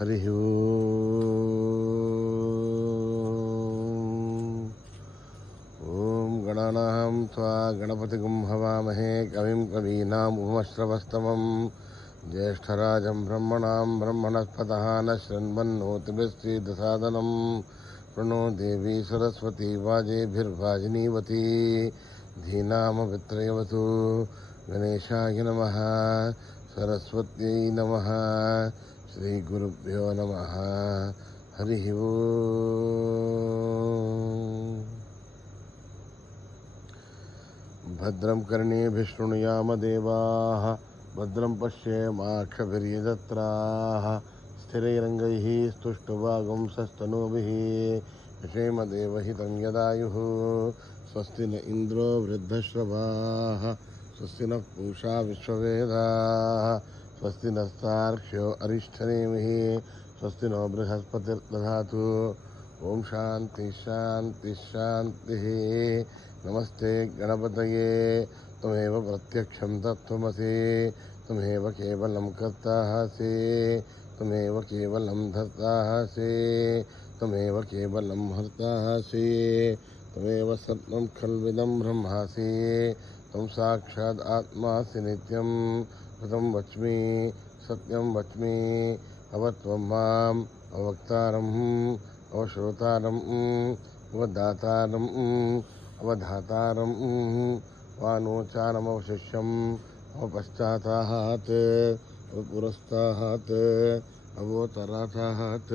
हरि ओम गणानां त्वा गणपतिगुं हवामहे कविं कवीनाम् उपमश्रवस्तमं ज्येष्ठराजं ब्रह्मणां ब्रह्मणस्पतः न शृण्वन्नोतिभिश्चेदसादनं प्रणो देवी सरस्वती वाजेभिर्वाजिनीवती धीनामभित्रयवतु गणेशाय नमः सरस्वत्यै नमः श्री गुरुभ्यो नमः हरि ओम भद्रं कर्णेभिः शृणुयाम देवाः भद्रं पश्येमाक्षभिर्यजत्राः स्थिरैरङ्गैः स्तुष्टुवागुंसस्तनूभिः यशेम देवहितं यदायुः स्वस्ति न इन्द्रो वृद्धश्रवाः स्वस्ति नः पूषा विश्ववेदाः स्वस्ति नस्तार्क्ष्यो अरिष्ठनेमिः स्वस्ति नो बृहस्पतिर्दधातु ओम शांति शांति शांतिः। नमस्ते गणपतये त्वमेव प्रत्यक्षं तत्त्वमसि त्वमेव केवलं कर्तासि त्वमेव केवलं धर्तासि त्वमेव केवलं हर्तासि त्वमेव सर्वं खल्विदं ब्रह्मासि त्वं साक्षात् आत्मासि नित्यं कृतं वच्मि सत्यं वच्मि अवत्वं माम् अवक्तारम् अवश्रोतारम् अवदातारम् अवधातारम् वानोचारमवशिष्यम् अवपश्चातात् अवपुरस्तात् अवोत्तरातात्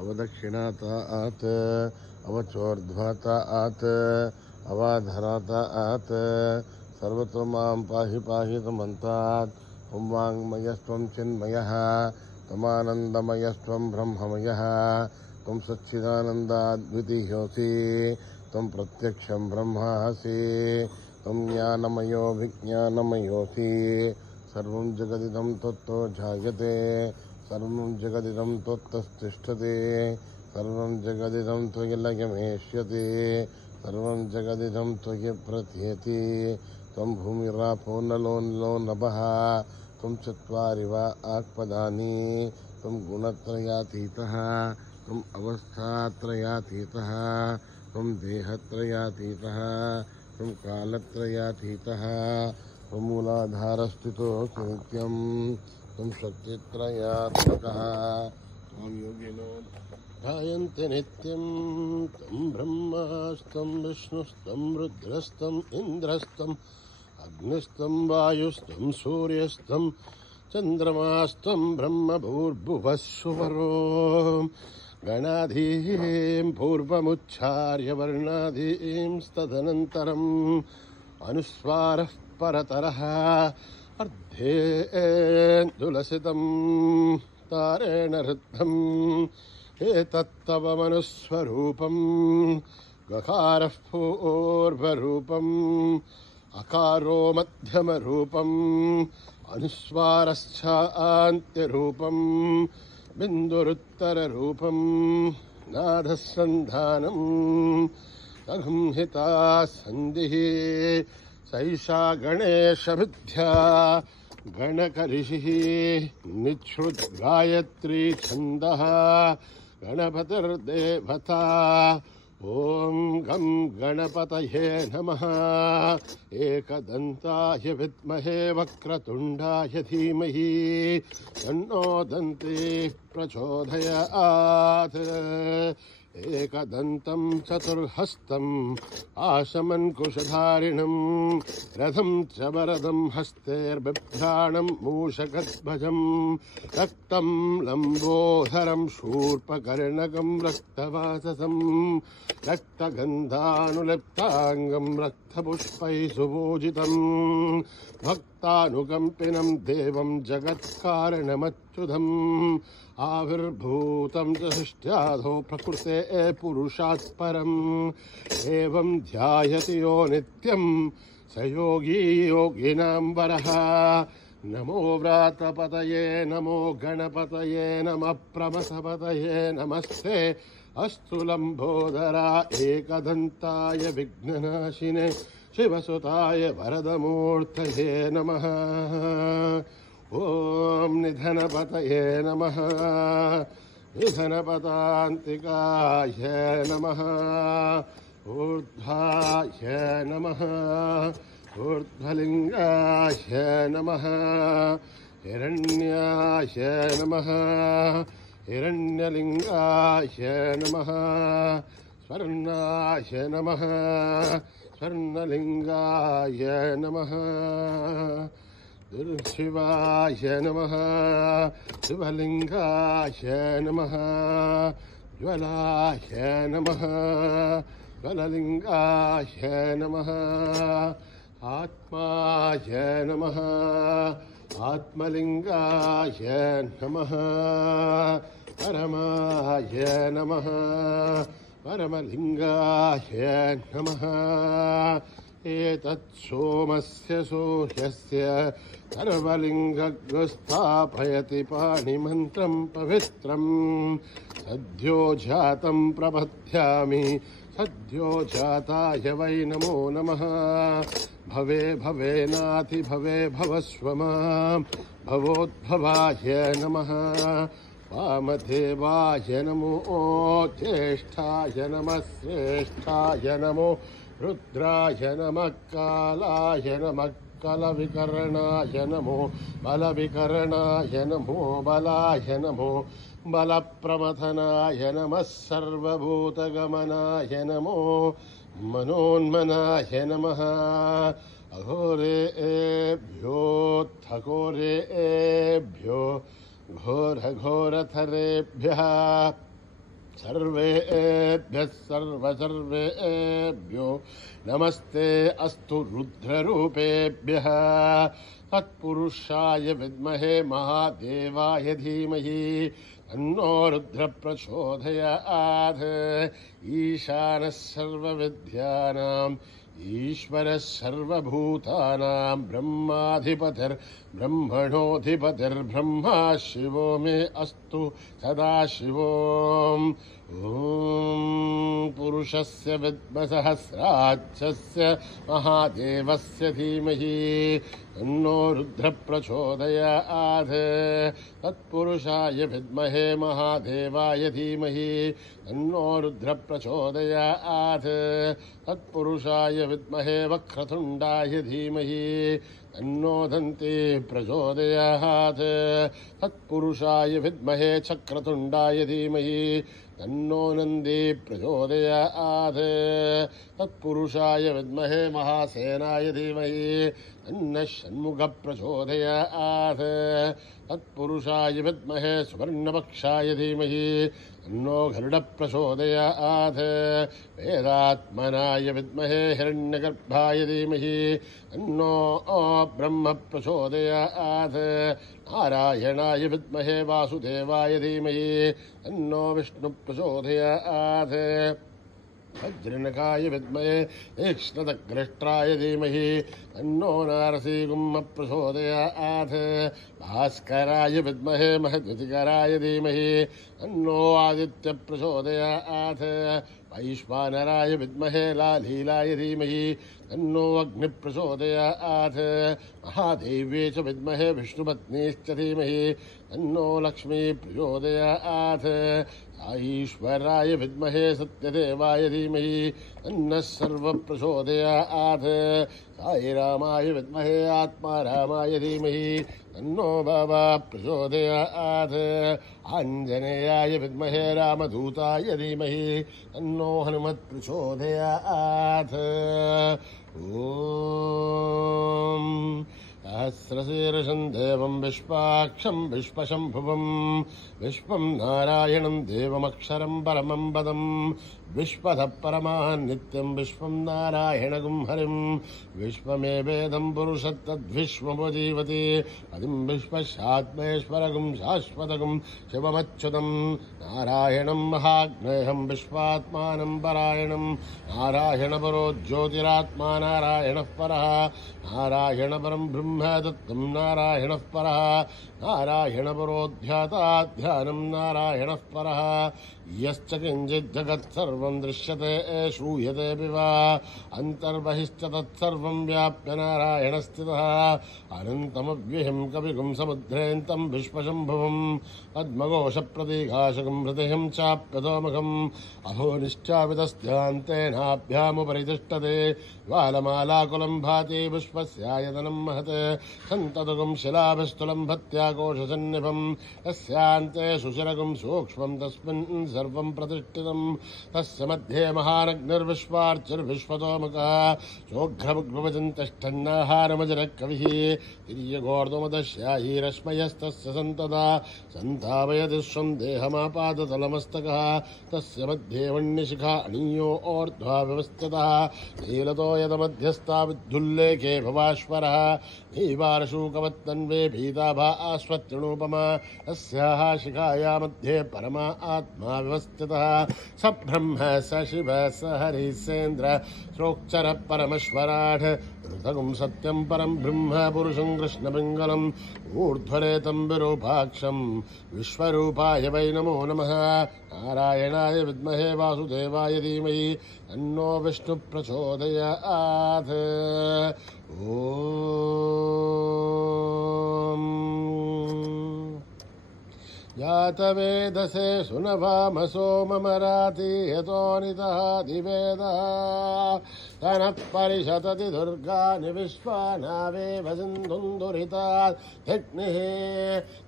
अवदक्षिणातात् अवचोर्ध्वातात् अवाधरातात् सर्वतो मां पाहि पाहि तमन्तात् त्वं वाङ्मयस्त्वं चिन्मयः त्वमानन्दमयस्त्वं ब्रह्ममयः त्वं सच्चिदानन्दाद्वितीयोऽसि त्वं प्रत्यक्षं ब्रह्मासि त्वं ज्ञानमयो विज्ञानमयोऽसि सर्वं जगदिदं त्वत्तो जायते सर्वं जगदिदं त्वत्तस्तिष्ठति सर्वं जगदिदं त्वयि लयमेष्यति सर्वं जगदिदं त्वयि प्रतीयते त्वं भूमिरापो नलो नलो नभः त्वं चत्वारि वा आत्मदानि त्वं गुणत्रयातीतः त्वम् अवस्थात्रयातीतः त्वं देहत्रयातीतः त्वं कालत्रयातीतः त्वं मूलाधारस्थितोऽसि नित्यं त्वं शक्तित्रयात्मकः त्वं योगिनो ध्यायन्ति नित्यं त्वं ब्रह्मास्तं विष्णुस्तं रुद्रस्तं इन्द्रस्तं अग्निस्तं वायुस्तं सूर्यस्तं चन्द्रमास्तं ब्रह्म भूर्भुवः सुवरो गणाधीं पूर्वमुच्चार्य वर्णाधीं तदनन्तरम् अनुस्वारः परतरः अर्धेन्दुलसितं तारेण ऋद्धम् एतत्तव मनुस्वरूपम् गकारः पूर्वरूपम् अकारो मध्यमरूपम् अनुस्वारश्चान्त्यरूपम् बिन्दुरुत्तररूपम् नादसन्धानम् अगंहिता सन्धिः सैषा गणेशविद्या गणकऋषिः निच्छ्रुद्गायत्री छन्दः गणपतिर्देवता ॐ गं गणपतये नमः एकदन्ताय विद्महे वक्रतुण्डाय धीमहि तन्नो दन्तिः प्रचोदयात् एकदन्तं चतुर्हस्तम् आशमन्कुशधारिणं रथं च वरदं हस्तैर्बिभ्राणं मूषकध्वजं रक्तं लम्बोदरं शूर्पकर्णकं रक्तवाससं रक्तगन्धानुलिप्ताङ्गं रक्तपुष्पैः सुपूजितं भक्तानुकम्पिनं देवं जगत्कारणमच्युतम् आविर्भूतं च सृष्ट्याधो प्रकृते पुरुषात् परम् एवं ध्यायति यो नित्यं स योगी योगिनां वरः नमो व्रातपतये नमो गणपतये नमः प्रमथपतये नमस्ते अस्तु लम्बोदरा एकदन्ताय विघ्ननाशिने शिवसुताय वरदमूर्तये नमः। ॐ निधनपतये नमः निधनपतान्तिकाय नमः ऊर्ध्वाय नमः ऊर्ध्वलिङ्गाय नमः हिरण्याय नमः हिरण्यलिङ्गाय नमः स्वर्णाय नमः स्वर्णलिङ्गाय नमः दुर्शिवाय नमः शिवलिङ्गाय नमः ज्वलाय नमः ज्वललिङ्गाय नमः आत्माय नमः आत्मलिङ्गाय नमः परमाय नमः परमलिङ्गाय नमः एतत् सोमस्य सूर्यस्य सर्वलिङ्गस्थापयति पाणिमन्त्रं पवित्रं सद्यो जातं प्रपद्यामि सद्यो जाताय वै नमो नमः भवे भवेनाति भवे भवस्व मां भवोद्भवाय नमः वामदेवाय नमो ज्येष्ठाय नमः श्रेष्ठाय नमो रुद्राय नमः कालाय नमः कलविकर्णाय नमो बलविकर्णाय नमो बलाय नमो बलप्रमथनाय नमः सर्वभूतगमनाय नमो मनोन्मनाय नमः अघोरेभ्यो थघोरेभ्यो घोरघोरथरेभ्यः सर्वेभ्यः सर्वेभ्यो नमस्ते अस्तु रुद्ररूपेभ्यः तत्पुरुषाय विद्महे महादेवाय धीमहि तन्नो रुद्र प्रचोदयात् ईशानः सर्वविद्यानाम् ईश्वरः सर्वभूतानां ब्रह्माधिपतिर्ब्रह्मणोऽधिपतिर्ब्रह्मा शिवो मे अस्तु सदाशिवो ॐ पुरुषस्य विद्मसहस्राक्षस्य महादेवस्य धीमहि तन्नो रुद्र प्रचोदयात् तत्पुरुषाय विद्महे महादेवाय धीमहि तन्नो रुद्र प्रचोदयात् तत्पुरुषाय विद्महे वक्रतुण्डाय धीमहि तन्नो दन्ती प्रचोदयात् तत्पुरुषाय विद्महे चक्रतुण्डाय धीमहि तन्नो नन्दी प्रचोदयात् तत्पुरुषाय विद्महे महासेनाय धीमहि तन्नः षण्मुखः प्रचोदयात् तत्पुरुषाय विद्महे सुवर्णपक्षाय धीमहि तन्नो गरुडः प्रचोदयात् वेदात्मनाय विद्महे हिरण्यगर्भाय धीमहि तन्नो ब्रह्म प्रचोदयात् नारायणाय विद्महे वासुदेवाय धीमहि तन्नो विष्णु प्रचोदयात् वज्रनखाय विद्महे तीक्ष्णदग्रष्ट्राय धीमहि तन्नो नारसिंह प्रचोदयात् भास्कराय विद्महे महद्युतिकराय धीमहि तन्नो आदित्य प्रचोदयात् वैश्वानराय विद्महे लालीलाय धीमहि तन्नो अग्नि प्रचोदयात् महादेव्ये च विद्महे विष्णुपत्नीश्च धीमहि तन्नो लक्ष्मी प्रचोदयात् ईश्वराय विद्महे सत्यदेवाय धीमहि तन्नः सर्वप्रचोदयात् साईरामाय विद्महे आत्मारामाय धीमहि तन्नो बाबा प्रचोदयात् आञ्जनेयाय विद्महे रामदूताय धीमहि तन्नो हनुमत् प्रचोदयात् ॐ सहस्रशीर्षं देवं विश्वाक्षं विश्वशम्भुवं विश्वं नारायणं देवमक्षरं परमं पदं विश्वतः परमान् नित्यं विश्वं नारायणगुं हरिं विश्वमेवेदं पुरुषत्तद्विश्वमुपजीवति पदिं विश्वस्यात्मेश्वरगुं शाश्वतगुं शिवमच्युतं नारायणं महाग्नेयं विश्वात्मानं परायणं नारायणपरो ज्योतिरात्मा नारायणः परः नारायणपरं ब्रह्म ब्रह्म दत्तं नारायणः परः नारायणपरोऽध्याता ध्यानं नारायणः परः यश्च किञ्चित् जगत्सर्वं दृश्यते श्रूयतेऽपि वा अन्तर्बहिश्च तत्सर्वं व्याप्य नारायणस्थितः अनन्तमव्ययं कविगुं समुद्रेऽन्तं विश्वशम्भुवं पद्मघोषप्रतीकाशकं हृदयं चाप्यतोमुखम् अहोनिश्चापितस्यान्तेनाभ्यामुपरि तिष्ठते वालमालाकुलं भाति पुष्पस्यायतनं महत् सन्ततुकं शिलाभिस्थुलं भत्याकोशसन्निभं तस्यान्ते सुशिरगुं सूक्ष्मं तस्मिन् सर्वं प्रतिष्ठितं तस्य मध्ये महानग्निर्विश्वार्चिर्विश्वतोमुखः चोघ्रमुग्भवजन्तष्ठन्नाहारमजरः कविः तिर्यगोर्धुमदश्यायीरश्मयस्तस्य सन्तता सन्तापयति स्वं देहमापादतलमस्तकः तस्य मध्ये वह्निशिखा अणीयो ऊर्ध्वा व्यवस्थितः नीलतो यदमध्यस्था विद्युल्लेखे भवाश्वरः नीवारशूकवत्तन्वे भीताभा आश्वत्रिणोपमा तस्याः शिखाया मध्ये परमा आत्मा व्यवस्थितः स ब्रह्म स शिव स हरिसेन्द्र श्रोक्षरः परमेश्वराट् ऋतगुं सत्यं परं ब्रह्म पुरुषं कृष्णपिङ्गलम् ऊर्ध्वरेतं विरूपाक्षं विश्वरूपाय वै नमो नमः नारायणाय विद्महे वासुदेवाय धीमहि तन्नो विष्णुः प्रचोदयात् ॐ जातवेदसे सुनवामसो ममराति यतोऽनितः दिवेदः तनः परिषतति दुर्गानि विश्वानावेव सिन्धुं दुरितात् धिग्निः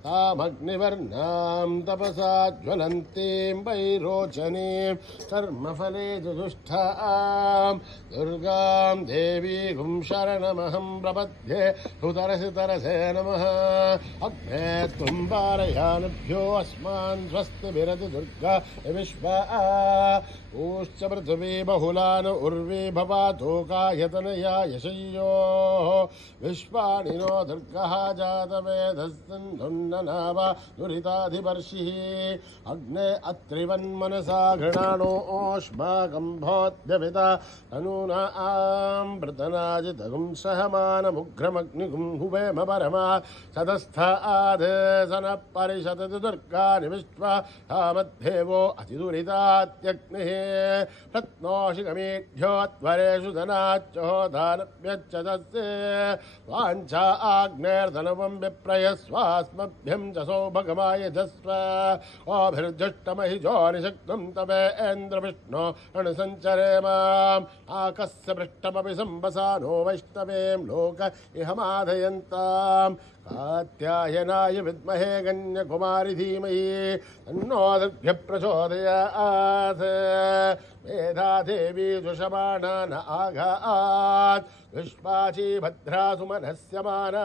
तामग्निवर्णां तपसा ज्वलन्तीं वैरोचनीं कर्मफले जुजुष्टां दुर्गां देवीं शरणमहं प्रपद्ये हुतरसितरसे नमः अग्ने त्वं पारयानभ्यो अस्मान् स्वस्तिभिरति दुर्गा विश्वा ऊश्च पृथिवी बहुलान उर्वी भवातोकायतनया यशय्योः विश्वानि नो दुर्गः जातवेदस्सिन्धुन्ननाव दुरिताधिपर्षिः अग्ने अत्रिवन्मनसा घृणानो ओष्माकं भोद्यपिता तनूना आमृतनाजितगुं सहमानमुग्रमग्निगुं हुवेम परमा सदस्था आधेसनः परिषदति दुर्गानि विश्वा कामद्धेवो अतिदुरितात्यग्निः रत्नोषिकमेढ्यो त्वरेषु धनाच्चो दानव्यच्चदस्य वाञ्छा आग्नेर्धनवं विप्रयस्वास्मभ्यं च सौभगमाय जस्व ओभिर्जुष्टमहिजो निषक्तं तवेन्द्रविष्णो रणसञ्चरे माम् आकस्य पृष्ठमपि सम्बसानो वैष्णवें लोक इहमाधयन्ताम् कात्यायनाय विद्महे कन्याकुमारि धीमहि तन्नो दुर्गे प्रचोदयात् मेधा देवी जुषमाणा न आघात् विश्वाची भद्रा सुमनस्य माना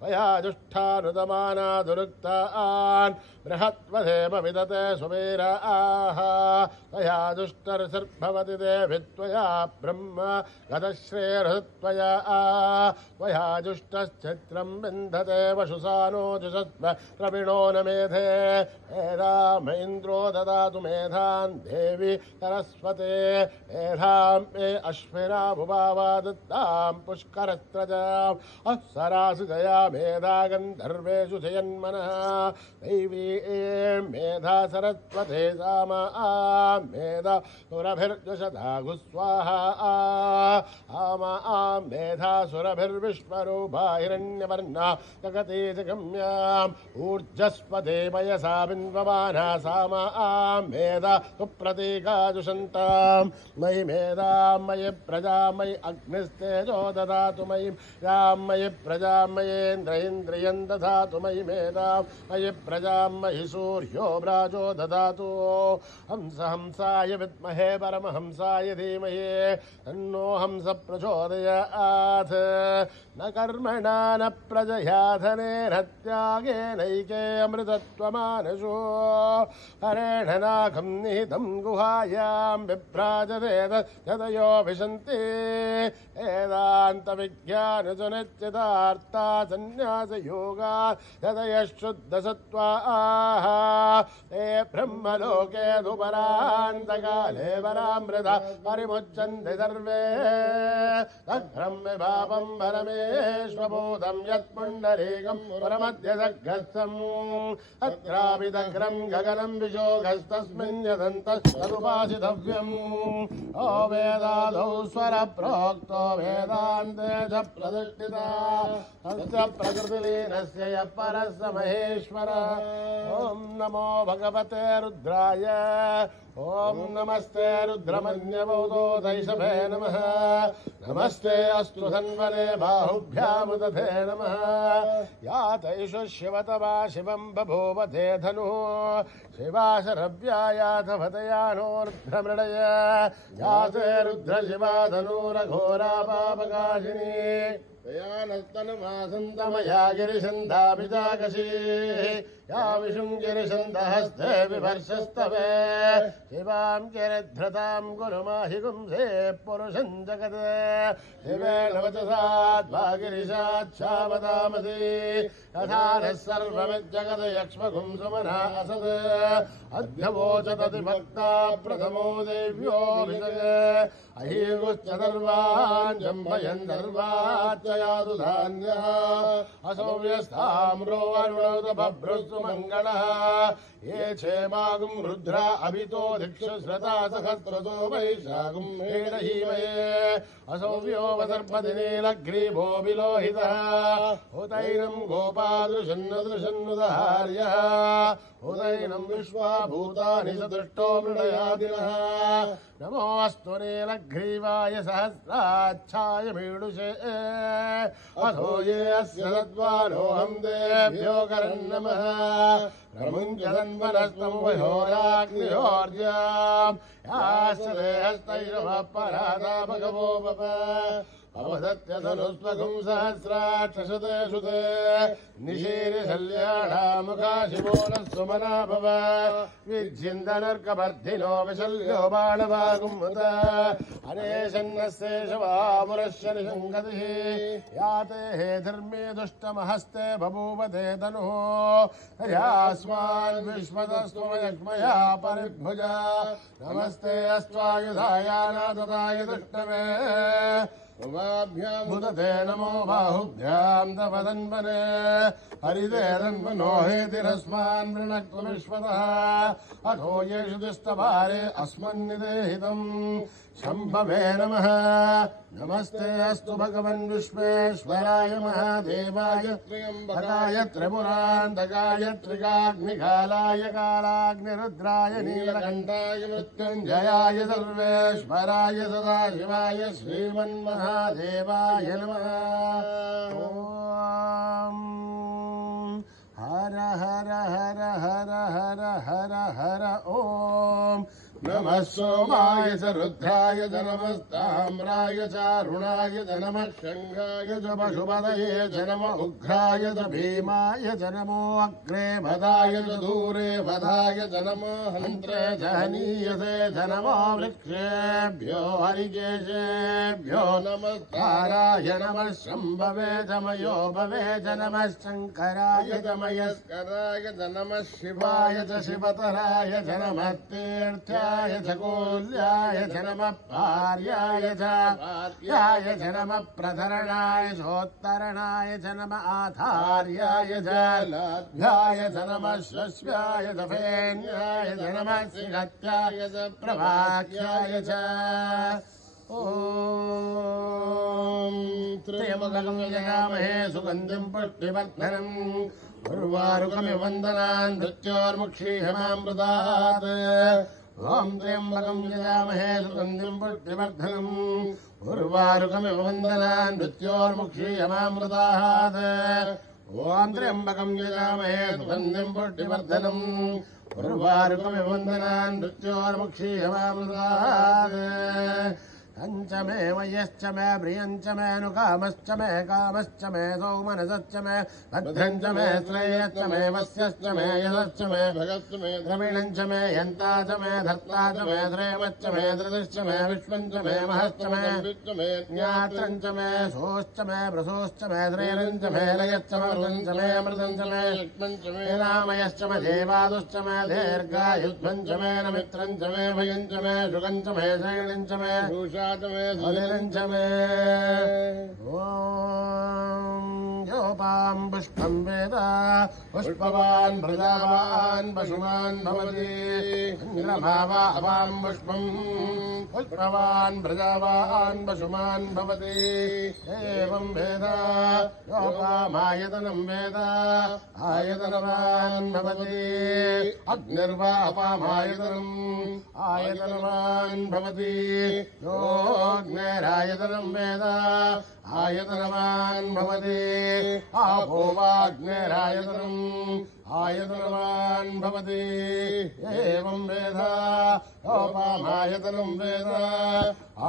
त्वया जुष्ठानुदमाना दुरुक्तान् बृहत्वधेम विदते सुवीराः त्वया दुष्टर्षिर्भवति देवि त्वया ब्रह्म गतश्रेयर्हृत्वया त्वया जुष्टश्चित्रं विन्धते वशुसानो जुषस्व प्रवीणो न मेधे मेधाम इन्द्रो ददातु मेधान् देवी सरस्वते मेधां मे अश्विना भुभावा दत्तां पुष्करस्त्रजाम् अप्सरासु जया मेधा गन्धर्वेषु जयन्मनः दैवी मेधा सरस्वते सामा मेधा सुरभिर्जुषधा गुस्वाहा आमा मेधा सुरभिर्विश्वरूपा हिरण्यवर्णा जगते जगम्याम् ऊर्जस्पते वयसा बिन्वमाना सामा मेधा सुप्रतीकाजुषन्ताम् मयि मेधां मयि प्रजा मयि अग्निस्तेजो ददातु मयि यां मयि प्रजा मयेन्द्र इन्द्रियं ददातु मयि मेधां मयि प्रजां मयि सूर्यो व्राजो ददातु हंस हंसाय विद्महे परमहंसाय धीमहि तन्नो हंस प्रचोदयात् न कर्मणा न प्रजया धनेन त्यागेनैके अमृतत्वमानसो हरेण नाकं निहितं गुहायां विभ्राजते तदयो विशन्ति वेदान्तविज्ञानसुनिश्चितार्था सन्न्यासयोगा यदयः शुद्धसत्त्वा ते ब्रह्मलोके दुपरान्तकाले वरामृता परिमुच्यन्ते सर्वे तद्ब्रह्म भावं परमेश्वभूतं यत्पुण्डरीकं परमध्यसग्रस्तम् अत्रापितग्रं गगनं विशोकस्तस्मिन् यदन्तस्तदुपासितव्यम् ओ वेदादौ स्वरप्रोक्तो वेदान्ते च प्रतिष्ठिता तस्य प्रकृतिलीनस्य यः परः स महेश्वरः ॐ नमो भगवते रुद्राय ॐ नमस्ते रुद्रमन्यवोदोदैषभे नमः नमस्ते अस्तु धन्वने बाहुभ्यामुदधे नमः या तैषु शिवतमा शिवं बभूव ते धनुः शिवाशरव्यायाथवतया नो रुद्रमृडय या ते रुद्रशिवा धनुरघोरा पापकाशिनी तयानस्तनमासन्तमया गिरिशन्धाभिजाकशी या विशुङ्गिरिशन्दहस्ते विभर्षस्तवे शिवां गिरिधृतां गुरुमाहि गुंसे पुरुषं जगत् शिवेन वचसाद्भागिरिशाच्छावदामसि यथा नः सर्वमिज्जगत् यक्ष्मगुं सुमना असत् अध्यवोचततिभक्ता प्रथमो देव्योऽभिषये अहीगुश्च सर्वान् जम्भयन् सर्वाच्चयातु धान्यः असौव्यस्ताम्रो अरुणोत बभ्रुस्तु मङ्गलः ये क्षेमागुं रुद्रा अभितो दिक्षु श्रता सहस्रतो वैशाखुं हेडहीमये असौव्यो वसर्पदिनीलग्रीभो विलोहितः उदैनं गोपादृशन्नदृशन्नुदहार्यः उदैनं विश्वाभूतानि सदृष्टो मृडयादिनः नमोऽस्तु नीलग्रीवाय सहस्राच्छाय मीडुषे अथो ये अस्य सद्वारोऽहं देभ्यो करन्नमः प्रमुञ्चदन्वनस्तमुभयोराग्नियोर्जाम् यास्य देहस्तैषवः परादा भगवो बप अवदत्य धनुस्वगुं सहस्राक्षशते शुते निशीरिशल्याढामुखा शिवो नः सुमना भव विच्छिन्दनर्कवर्धिनो विशल्यो बाणवागुमुत अनेशन्नस्येषवामुरस्य निषङ्गतिः याते हे धर्मे दुष्टमहस्ते बभूव ते धनुः यास्मान् विश्वतस्त्वमयक्ष्मया परिभुजा नमस्ते अस्त्वायुधायानादताय दृष्टवे उमाभ्यामुदते नमो बाहुभ्यां तव धन्वने हरिते धन्वनो हेतिरस्मान् वृणक्तु विश्वतः अथो येषु तिष्ठभारे अस्मन्निदेहितम् शम्भवे नमः नमस्ते अस्तु भगवन् विश्वेश्वराय महादेवाय त्र्यम्बकाय त्रिपुरान्तकाय त्रिकाग्निकालाय कालाग्निरुद्राय नीलकण्ठाय मृत्युञ्जयाय सर्वेश्वराय सदाशिवाय श्रीमन्महादेवाय नमः हर हर हर हर हर हर हर ॐ नमः सोमाय च रुद्राय च नमस्ताम्राय च अरुणाय च नमः शङ्खाय च पशुपतये च नमः उग्राय च भीमाय च नमो अग्रे वदाय च दूरे वधाय च नमो हन्त्रे च हनीयसे च नमो वृक्षेभ्यो हरिकेशेभ्यो नमस्काराय नमः शम्भवे च मयोभवे च नमः शङ्कराय च मयस्कराय च नमः शिवाय च शिवतराय च नमः तीर्थ्याय च कोल्याय च नमः पार्याय च नमः प्रधरणाय चोत्तरणाय च नमः आधार्याय च लाभ्याय च नमः शस्याय च फेन्याय च नमः सिगत्याय च प्रभाख्याय च ॐ त्र्यम्बकं यजामहे सुगन्धिं पुष्टिवर्धनम् उर्वारुकमिव वन्दनान् मृत्योर्मुक्षीयमामृतात् ॐ त्र्यम्बकं यजामहे सुगन्धिं पुष्टिवर्धनम् उर्वारुकमिव वन्दनान् मृत्योर्मुक्षीयमामृतात् ॐ त्र्यम्बकं यजामहे सुगन्धिं पुष्टिवर्धनम् उर्वारुकमिव वन्दनान् मृत्योर्मुक्षीयमामृतात् तञ्च मे मयश्च मे प्रियञ्च मे नुकामश्च मे कामश्च मे सौमनसश्च मे भद्रञ्च मे श्रेयश्च मे वस्यश्च मे यशश्च मे भगश्च मे द्रविणञ्च मे यन्ता च मे धर्ता च मे श्रेमश्च मे धृतिश्च मे विश्वञ्च मे महश्च मे ज्ञात्रञ्च मे सोश्च मे प्रसोश्च मे श्रेयञ्च मे लयश्च मरुदञ्च मे अमृतञ्च मे युष्मञ्च मे रामयश्च मे देवादुश्च मे दीर्घायुध्वञ्च मे नमित्रञ्च मे भयञ्च मे शुकञ्च मे शैलञ्च मे भूषाच मे सुनिरञ्च मे योपाम् पुष्पम् वेद पुष्पवान् प्रजावान् पशुमान् भवति इन्द्रभावा अपाम् पुष्पम् पुष्पवान् प्रजावान् पशुमान् भवति एवम् वेद योपामायतनम् वेद आयतनवान् भवति अग्निर्वा अपामायतनम् आयतनवान् भवति योऽग्निरायतनम् वेद आयतनवान् भवति आपो वाग्निरायतनम् आयतनवान् भवति एवं वेद योपामायतनम् वेद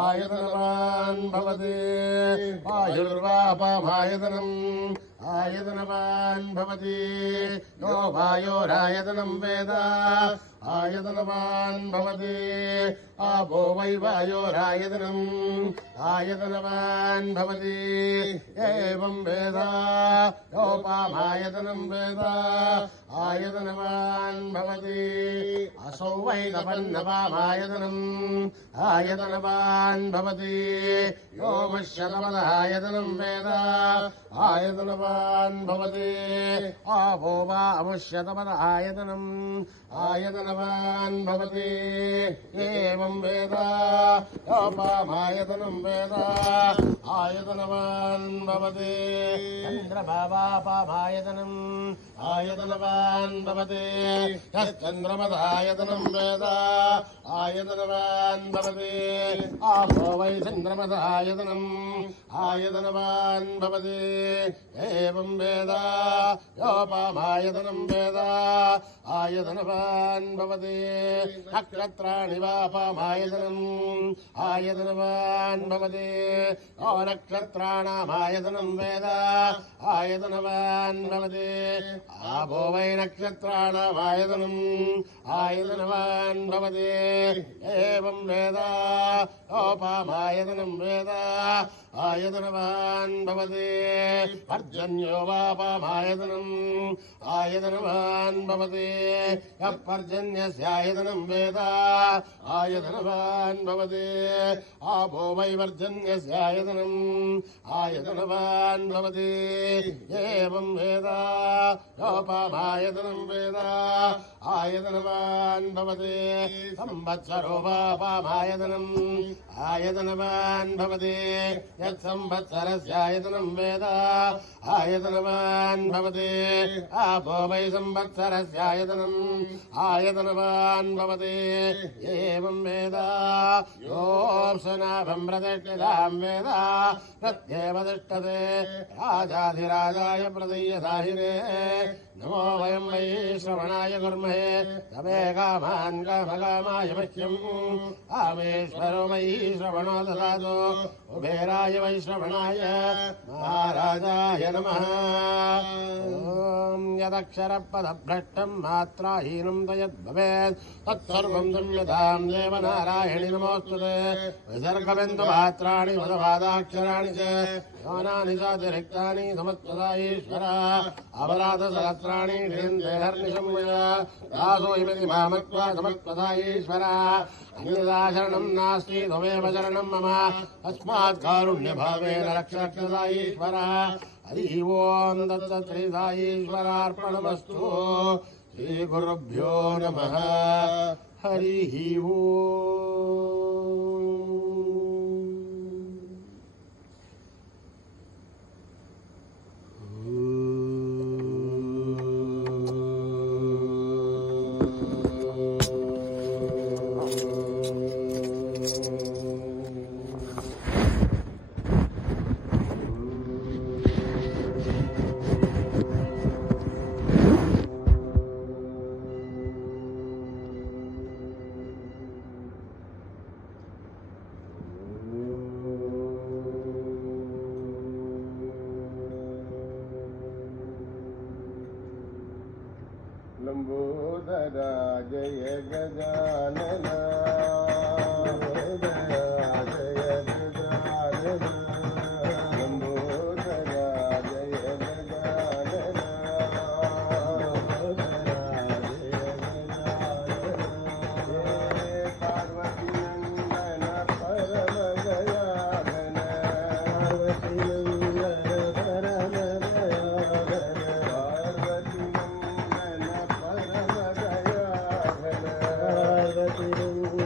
आयतनवान् भवति वायुर्वापामायतनम् आयतनवान् भवति यो वायोरायतनम् वेद आयतनवान् भवति आपो वै वायोरायतनम् आयतनवान् भवति एवं वेद योपामायतनम् वेद आयतनवान् भवति असौ वै तपन्नपामायतनम् आयतनवान् भवति यो मुष्यतपदायतनम् वेद आयतनवान् भवति आपो वा अमुष्यतपदायतनम् आयतनवान् भवति एवं वेद योपामायतनम् वेद आयतनवान् भवति चन्द्रभावापामायतनम् आयतनवान् भवति यश्चन्द्रमदायतनम् वेद आयतनवान् भवति आपो वै चन्द्रमदायतनम् आयतनवान् भवति एवं वेद योपामायतनम् वेद आयतनवान् भवति नक्षत्राणि वापामायतनम् आयतनवान् भवति ओ नक्षत्राणामायतनम् वेद आयतनवान् भवति आपो वै नक्षत्राणामायतनम् आयतनवान् भवति एवं वेद योपामायतनम् वेद आयतनवान् भवति पर्जन्यो वापामायतनम् आयतनवान् भवति यः पर्जन्यस्यायतनम् वेद आयतनवान् भवति आपो वै पर्जन्यस्यायतनम् आयतनवान् भवति एवं वेद योपामायतनम् वेद आयतनवान् भवति संवत्सरो वापामायतनम् आयतनवान् भवति यत्संवत्सरस्यायतनम् वेद आयतनवान् भवति आपो वै संवत्सरस्यायतनम् आयतनवान् भवति एवं वेद योऽप्सुनाभम् प्रतिष्ठिताम् वेद प्रत्येव तिष्ठते राजाधिराजाय प्रदीयसाहिरे नमो वयं वै श्रवणाय कुर्महे तवे कामान् कामकामाय मह्यम् कामेश्वरो मयि श्रवणो ददातु कुबेराय वै श्रवणाय महाराजाय नमः ॐ यदक्षरपदभ्रष्टं मात्राहीनं तयद्भवेत् तत्सर्वं संयतां देवनारायणि नमोऽस्तुते विसर्गबिन्दुमात्राणि पदपादाक्षराणि च योनानि चातिरिक्तानि समत्वदा ईश्वर अपराधसहस्राणि क्रियन्ते हर्निशम्मया दासो इमति मामत्वा समत्वदा ईश्वर अन्यदा शरणं नास्ति त्वमेव शरणं मम तस्मात् कारुण्यभावेन रक्ष रक्षदा ईश्वर हरिः ओं दत्त श्रीदा ईश्वरार्पणमस्तु श्रीगुरुभ्यो नमः हरिः लंबोदरा जय गजानन Thank you.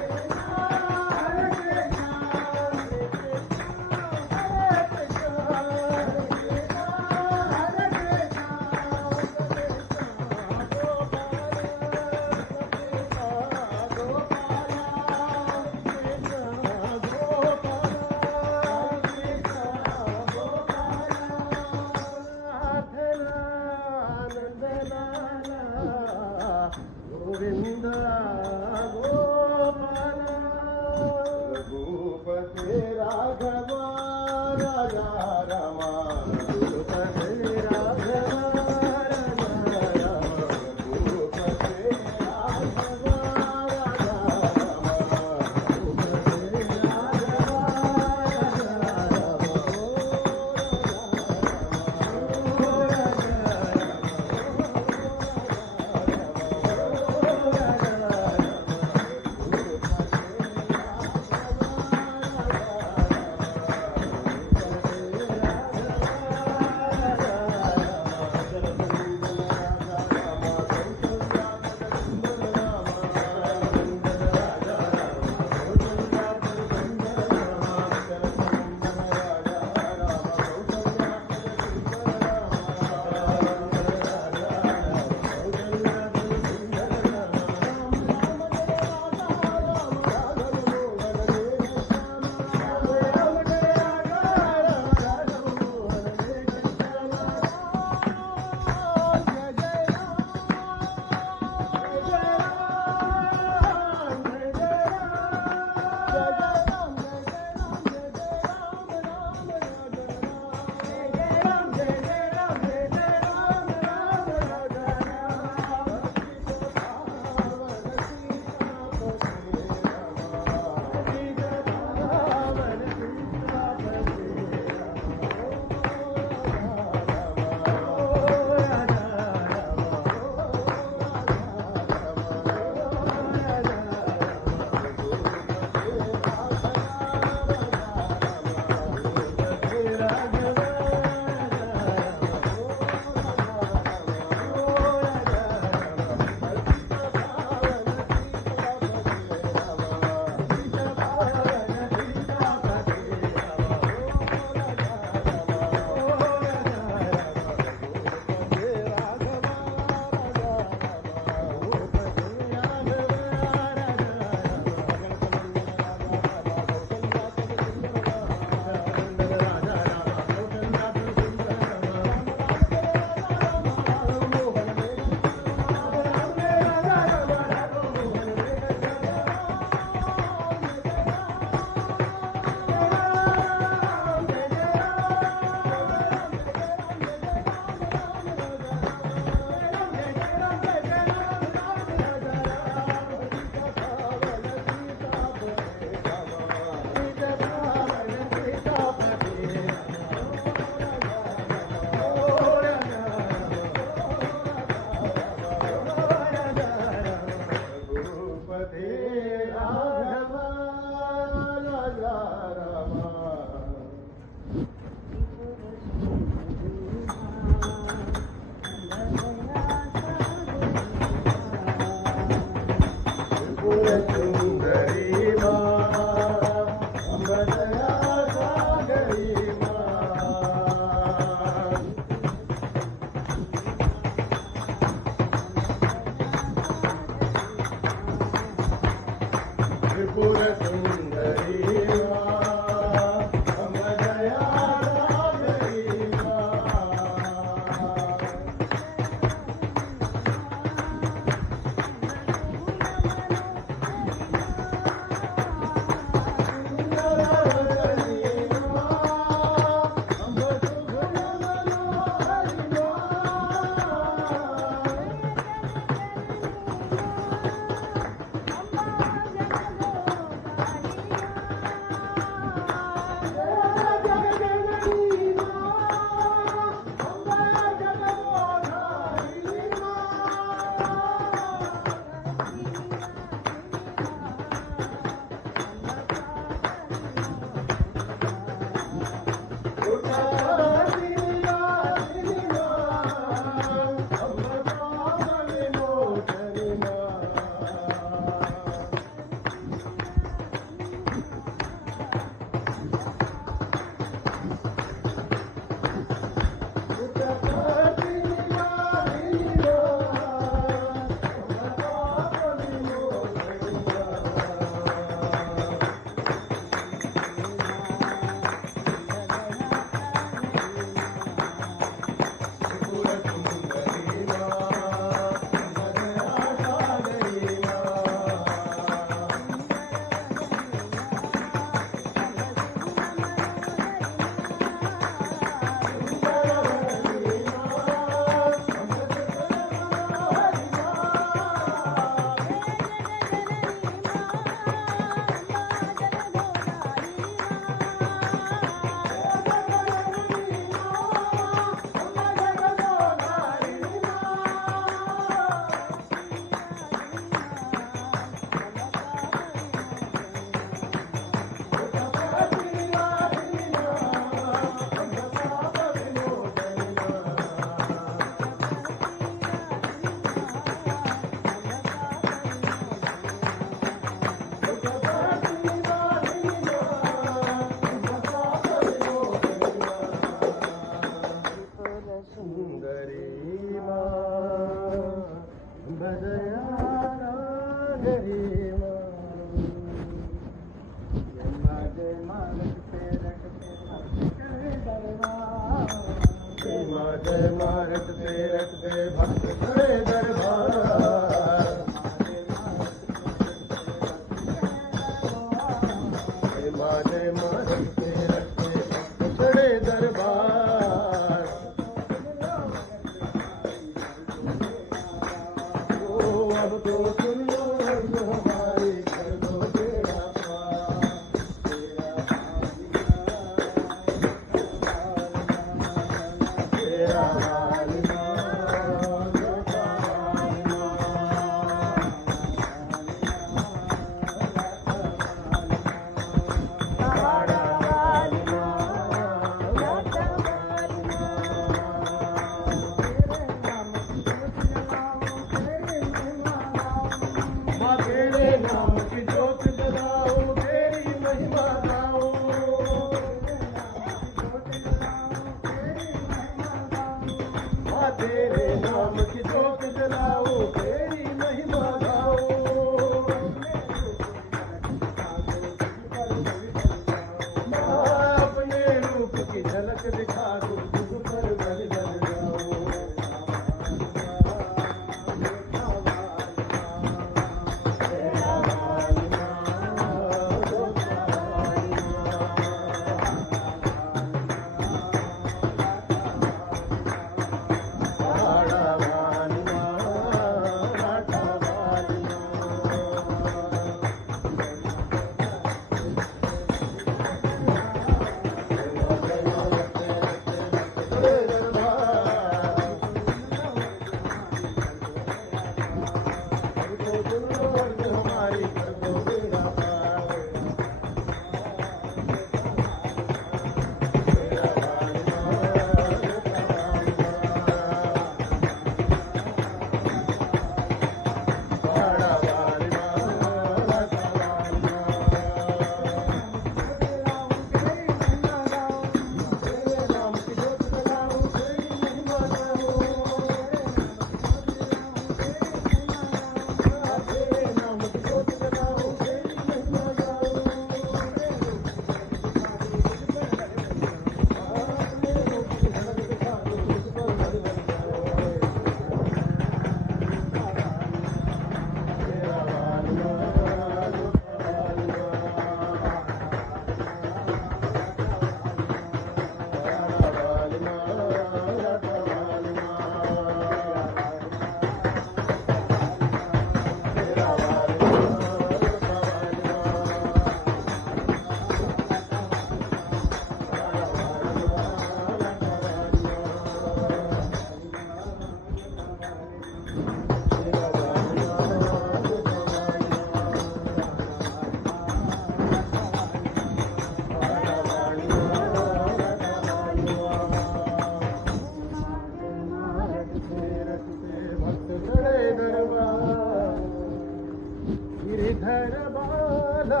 गिरिधर बाला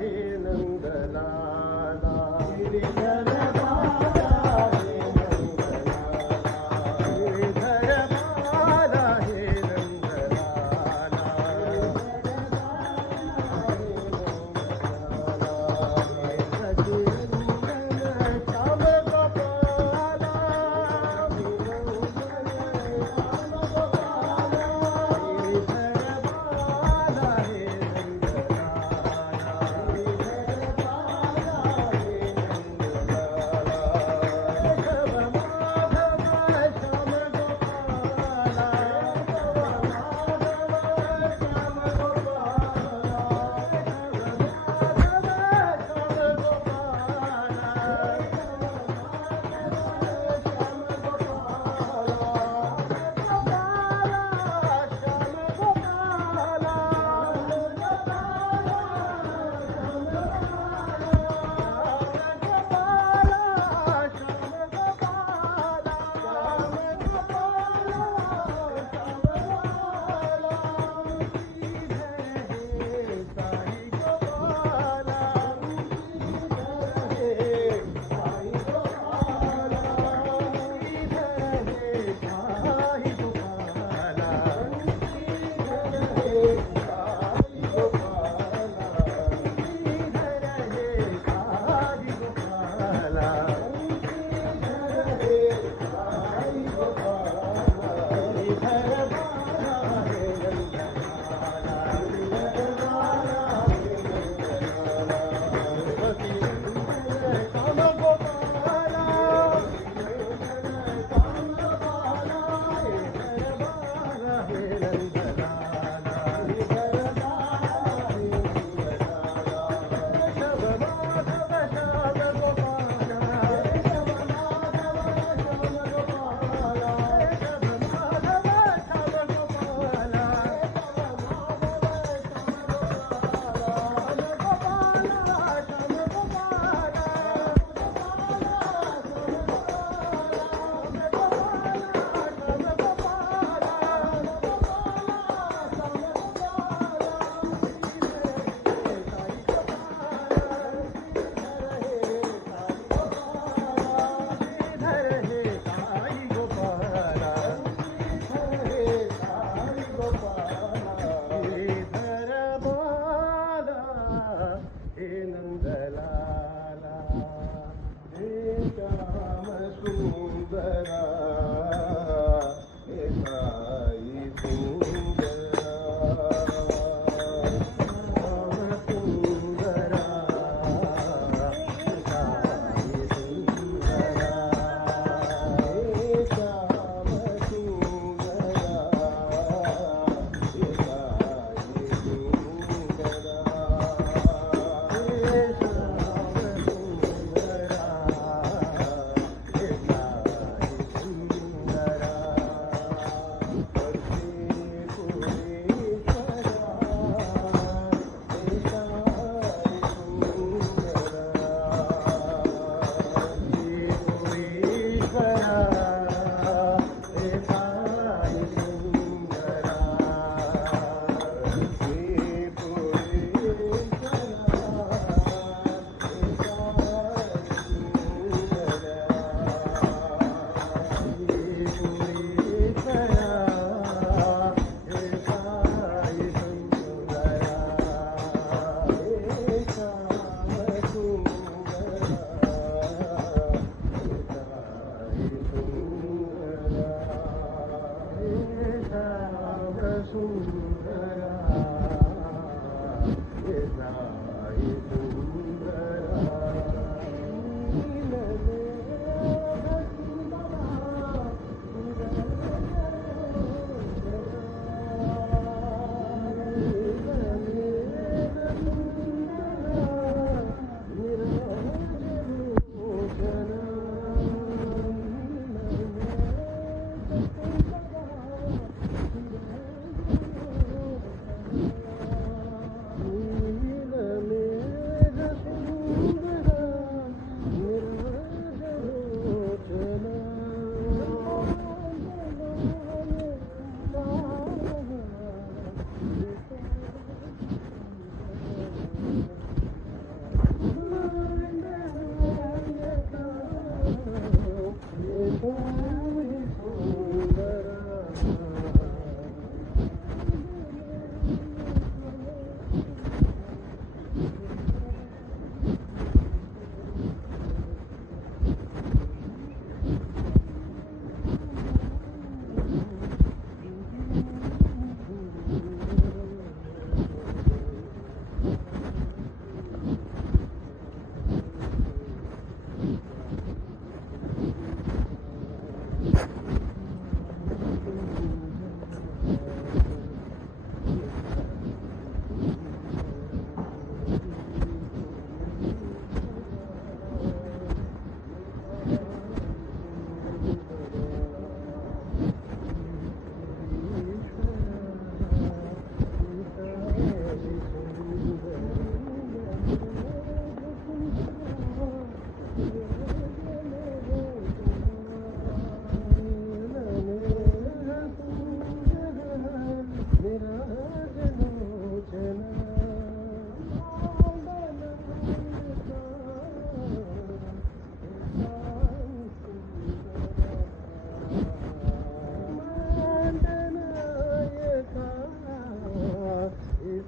हे नंदलाला गिरिधर बाला हे नंदलाला गिरिधर बाला हे नंदलाला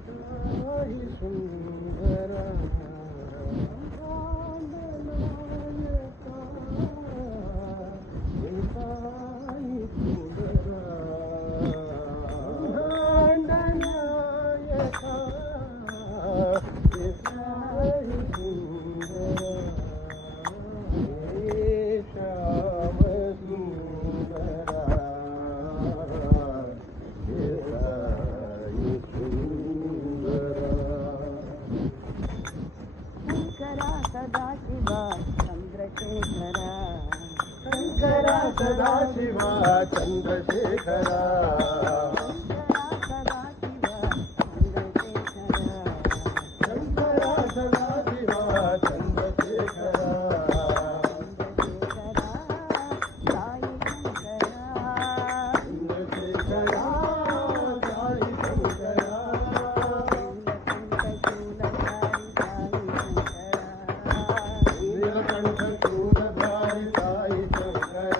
సాయి సుందర సదాశివ చంద్రశేఖర శంకర సదాశివ చంద్రశేఖర సాయి శంకర నీలకంఠ శూలధారి సాయి శంకర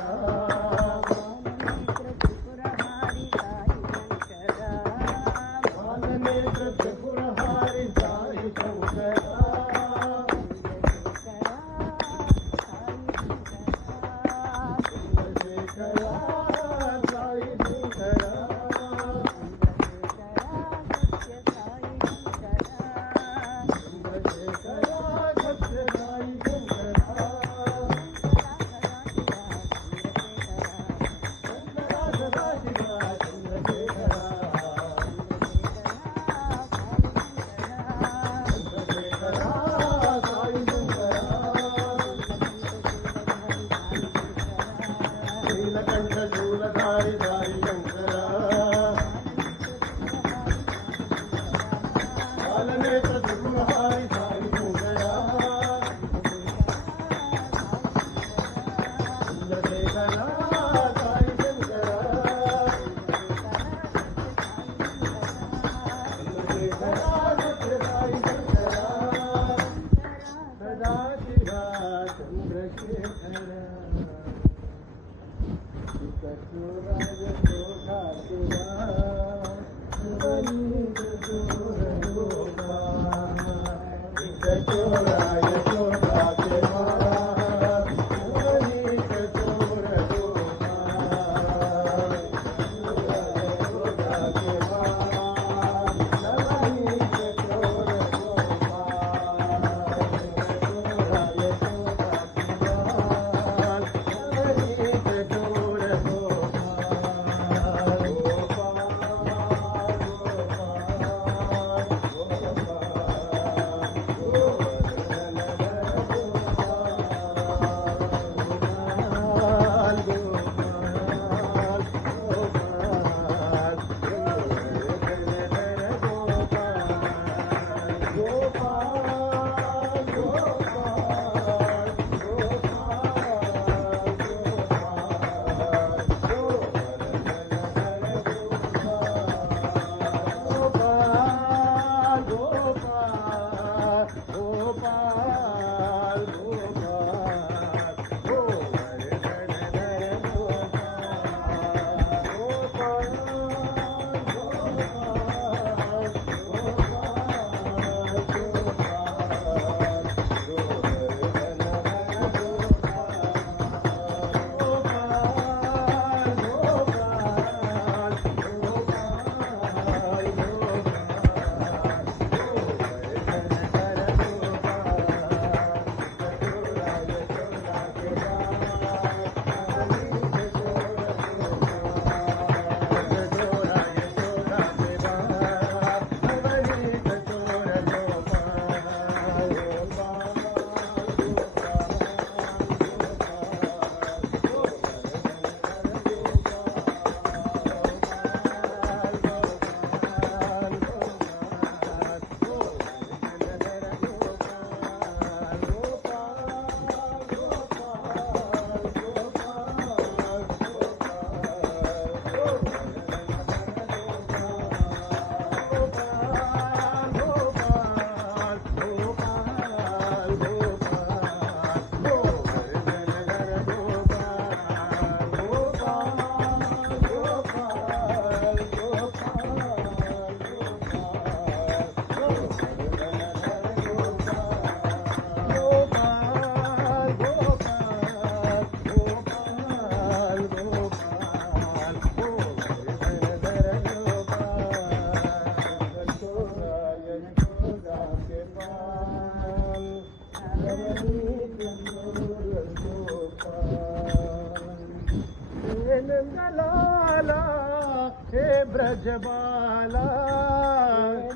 ब्रजबाला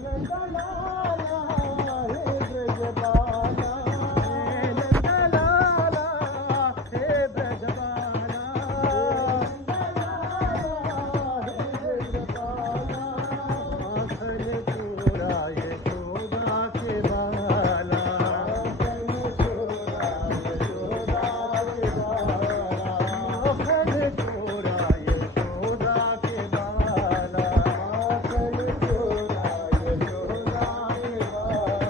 नंदलाला हे ब्रजबाला नंदलाला हे ब्रजबाला आखन चोरा यशोदा के बाला आखन चोरा यशोदा के बाला आखन चोरा यशोदा के बाला आखन चोरा यशोदा के बाला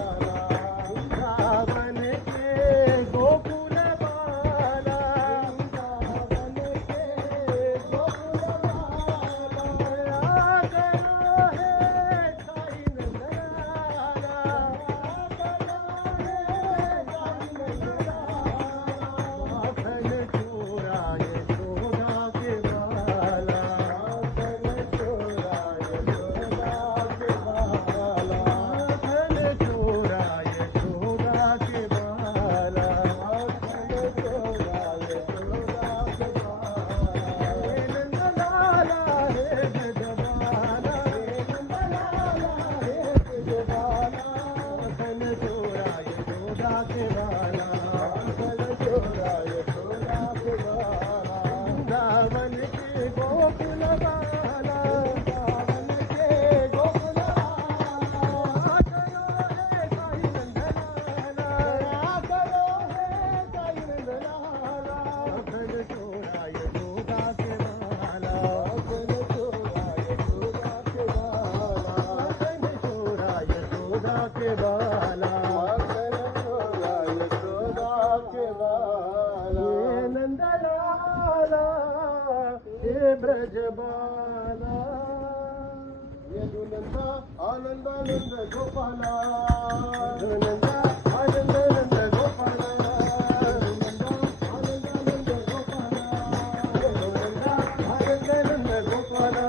वृंदावन के गोकुल बाला वृंदावन के गोकुल बाला करो है साई नंदलाला करो है साई नंदलाला आखन चोरा यशोदा के बाला आखन चोरा यशोदा के बाला आखन चोरा यशोदा के बाला आखन चोरा यशोदा के बाला हे नंदलाला हे ब्रजबाला हे नंदलाला हे ब्रजबाला आखन चोरा यशोदा के बाला आखन चोरा यशोदा के बाला वृंदावन के गोकुल बाला वृंदावन के गोकुल बाला करो है साई नंदलाला करो है साई नंदलाला आखन चोरा यशोदा के बाला आखन चोरा यशोदा के बाला आखन चोरा यशोदा के बाला आखन चोरा यशोदा के बाला हे नंदलाला हे ब्रजबाला यदुनंदा आनंदानंद गोपाला यदुनंदा आनंदानंद गोपाला यदुनंदा आनंदानंद गोपाला यदुनंदा आनंदानंद गोपाला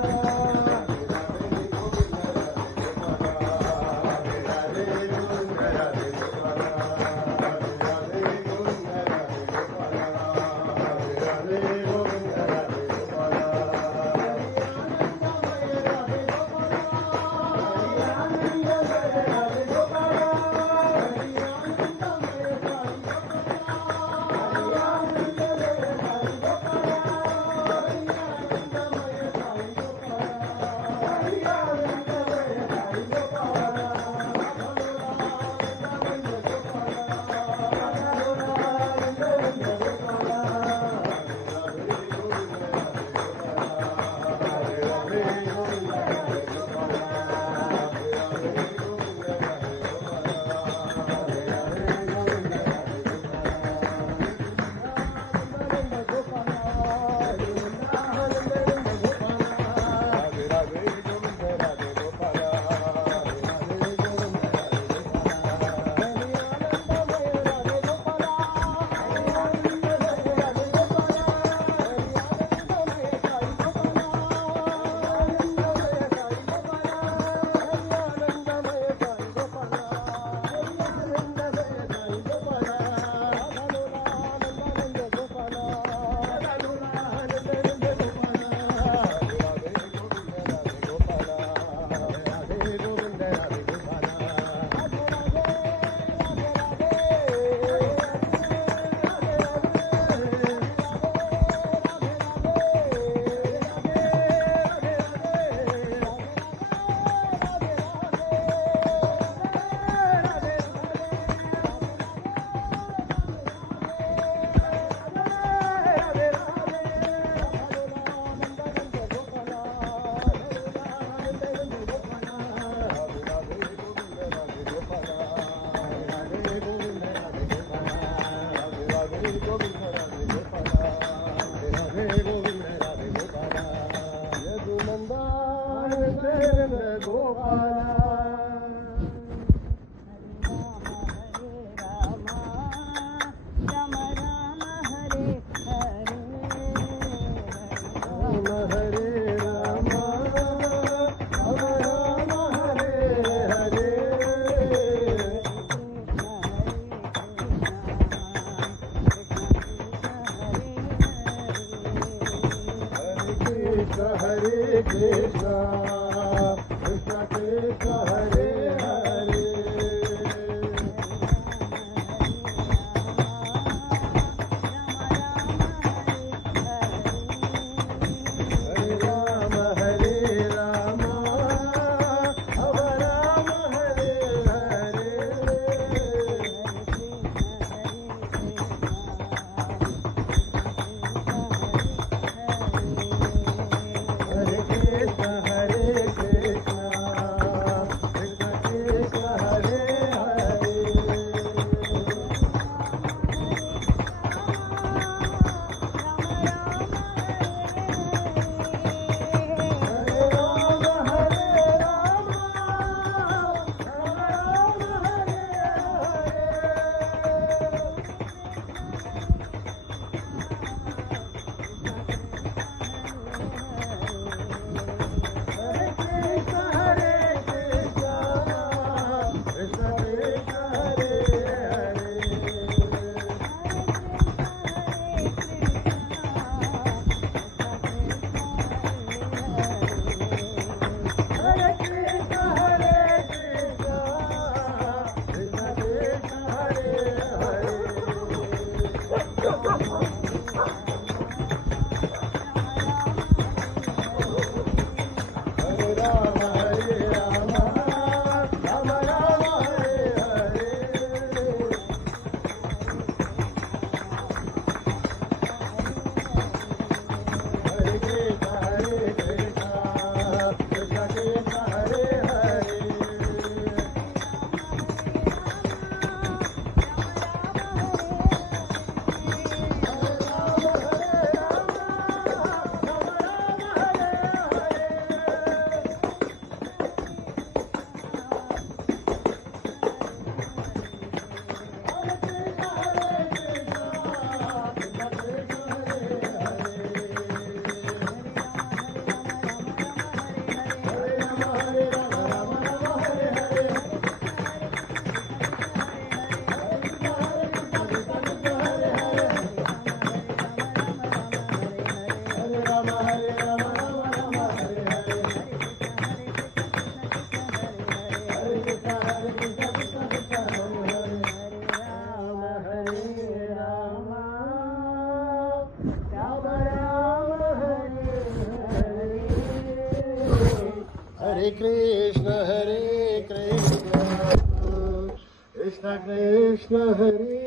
कृष्ण हरे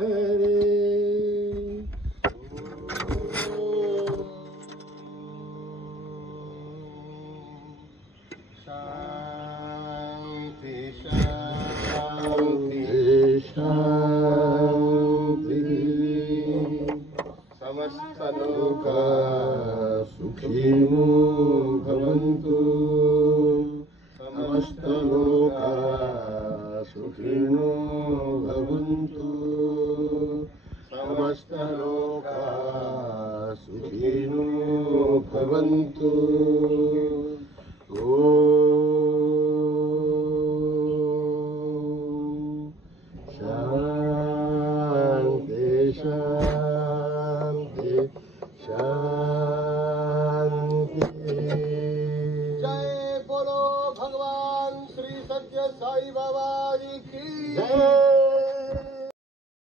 हरे शांति शांति शांति समस्त लोका सुखिनो भवन्तु समस्त लोका सुखिनो भवन्तु समस्त लोका सुखिनो भवन्तु।